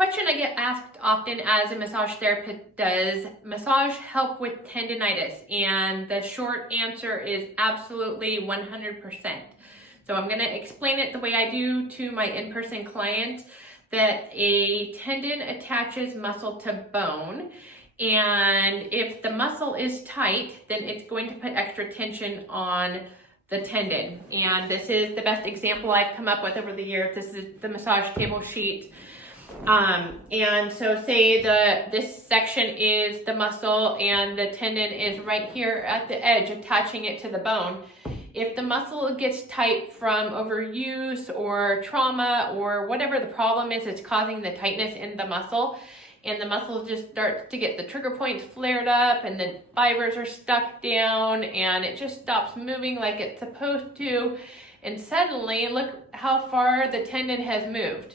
question I get asked often as a massage therapist: does massage help with tendonitis? And the short answer is absolutely 100%. So I'm going to explain it the way I do to my in-person clients, that a tendon attaches muscle to bone, and if the muscle is tight, then it's going to put extra tension on the tendon. And this is the best example I've come up with over the years. This is the massage table sheet. And so say this section is the muscle and the tendon is right here at the edge, attaching it to the bone. If the muscle gets tight from overuse or trauma or whatever the problem is, it's causing the tightness in the muscle, and the muscle just starts to get the trigger points flared up and the fibers are stuck down and it just stops moving like it's supposed to. And suddenly, look how far the tendon has moved.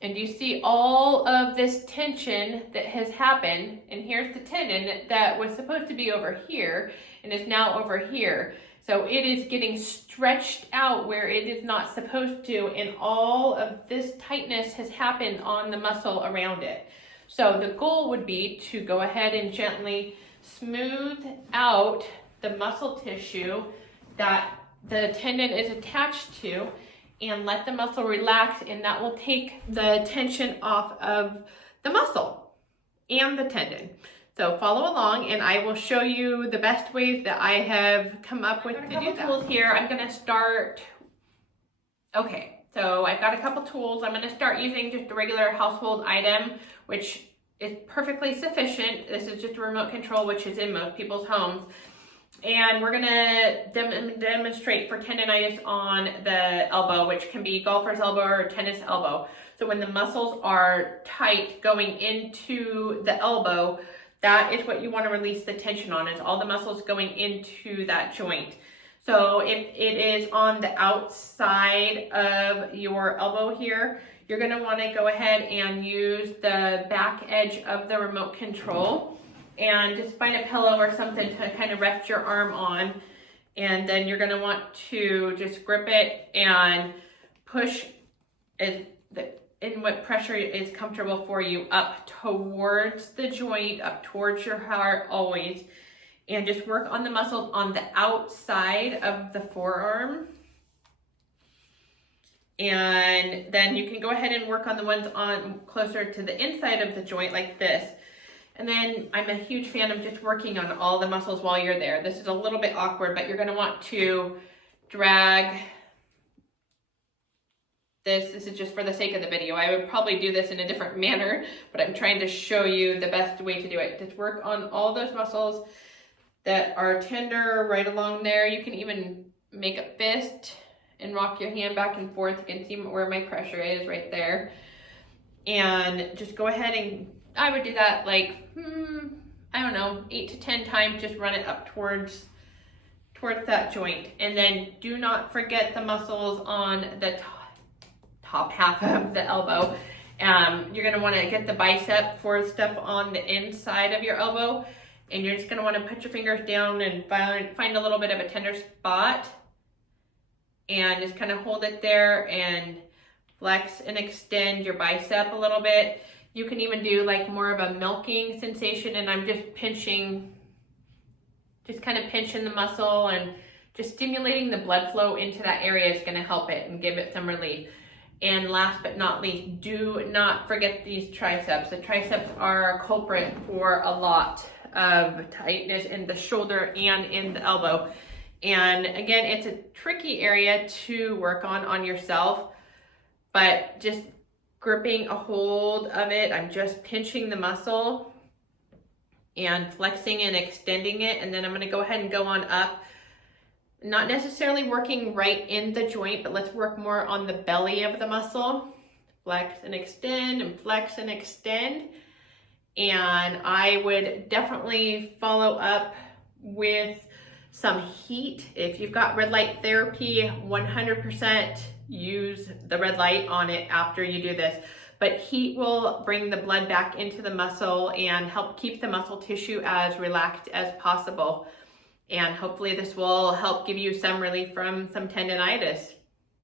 And you see all of this tension that has happened, and here's the tendon that was supposed to be over here and is now over here. So it is getting stretched out where it is not supposed to, and all of this tightness has happened on the muscle around it. So the goal would be to go ahead and gently smooth out the muscle tissue that the tendon is attached to, and let the muscle relax, and that will take the tension off of the muscle and the tendon. So follow along and I will show you the best ways that I have come up with to do that. Tools here. I'm going to start, okay, so I've got a couple tools. I'm going to start using just a regular household item, which is perfectly sufficient. This is just a remote control, which is in most people's homes. And we're gonna demonstrate for tendonitis on the elbow, which can be golfer's elbow or tennis elbow. So when the muscles are tight going into the elbow, that is what you want to release the tension on, is all the muscles going into that joint. So if it is on the outside of your elbow here, you're gonna want to go ahead and use the back edge of the remote control and just find a pillow or something to kind of rest your arm on. And then you're gonna want to just grip it and push it in what pressure is comfortable for you up towards the joint, up towards your heart always. And just work on the muscles on the outside of the forearm. And then you can go ahead and work on the ones on closer to the inside of the joint like this. And then I'm a huge fan of just working on all the muscles while you're there. This is a little bit awkward, but you're gonna want to drag this. This is just for the sake of the video. I would probably do this in a different manner, but I'm trying to show you the best way to do it. Just work on all those muscles that are tender right along there. You can even make a fist and rock your hand back and forth. You can see where my pressure is right there. And just go ahead and I would do that like, I don't know, 8 to 10 times. Just run it up towards that joint. And then do not forget the muscles on the top half of the elbow. You're gonna wanna get the bicep for stuff on the inside of your elbow. And you're just gonna wanna put your fingers down and find a little bit of a tender spot. And just kind of hold it there and flex and extend your bicep a little bit. You can even do like more of a milking sensation, and I'm just pinching, just kind of pinching the muscle and just stimulating the blood flow into that area is gonna help it and give it some relief. And last but not least, do not forget these triceps. The triceps are a culprit for a lot of tightness in the shoulder and in the elbow. And again, it's a tricky area to work on yourself, but just gripping a hold of it, I'm just pinching the muscle and flexing and extending it. And then I'm gonna go ahead and go on up, not necessarily working right in the joint, but let's work more on the belly of the muscle. Flex and extend and flex and extend. And I would definitely follow up with some heat. If you've got red light therapy, 100% use the red light on it after you do this. But heat will bring the blood back into the muscle and help keep the muscle tissue as relaxed as possible. And hopefully this will help give you some relief from some tendonitis.